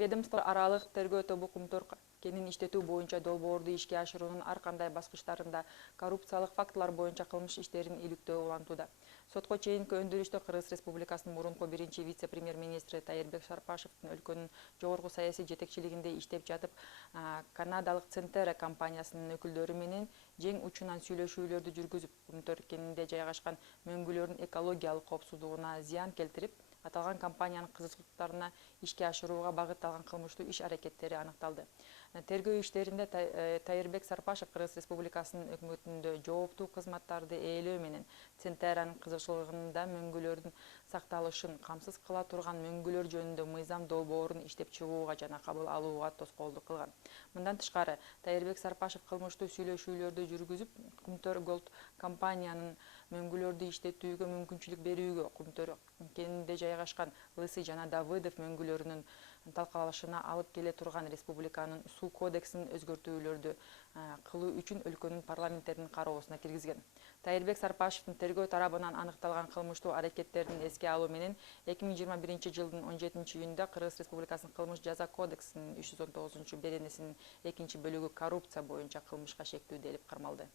Ведомство аралык тергөө тобу Кумтөр кенин иштетүү боюнча долбоорду ишке ашыруунун ар кандай баскычтарында коррупциялык фактылар боюнча кылмыш иштерин иликтөө улантууда. Сотко чейинки өндүрүштө Кыргыз Республикасынын мурунку биринчи вице-премьер-министри Тайырбек Сарпашевдин өлкөнүн жогорку саясий жетекчилигинде иштеп жатып, канадалык Центера компаниясынын өкүлдөрү менен жең учунан сүйлөшүүлөрдү жүргүзүп, Кумтөр кенинде жайгашкан мөңгүлөрдүн экологиялык коопсуздугуна зыян келтирип, аталган компаниянын кызыкчылыктарына ишке ашырууга багытталган кылмыштуу иш-аракеттери аныкталды. Тергөө иштеринде Тайырбек Сарпашев Кыргыз Республикасынын өкмөтүндө жооптуу кызматтарды ээлөө менен Центеранын кызыкчылыгында мөңгүлөрдүн сакталышын камсыз кыла турган мөңгүлөр жөнүндө мыйзам долбоорун иштеп чыгууга жана кабыл алууга тоскоолдук кылган. Мындан тышкары, Тайырбек Сарпашев кылмыштуу сүйлөшүүлөрдү жүргүзүп, Кумтөр Голд компаниянын мөңгүлөрдү иштетүүгө мүмкүнчүлүк берүүгө, Кумтөр кенинде жайгашкан Лысый жана Давыдов мөңгүлөрүнүн талкалашына алып келе турган республиканын суу кодексин өзгөртүүлөрдү кылуу үчүн өлкөнүн парламенттеринин кароосуна киргизген. Тайырбек Сарпашевдин тергөө тарабынан аныкталган кылмыштуу аракеттерин эске алуу менен 2021-жылдын 17-июнда Кыргыз Республикасынын кылмыш жаза кодексинин 319-беренесинин 2 бөлүгү коррупция боюнча кылмышка шектүү делип кармалды.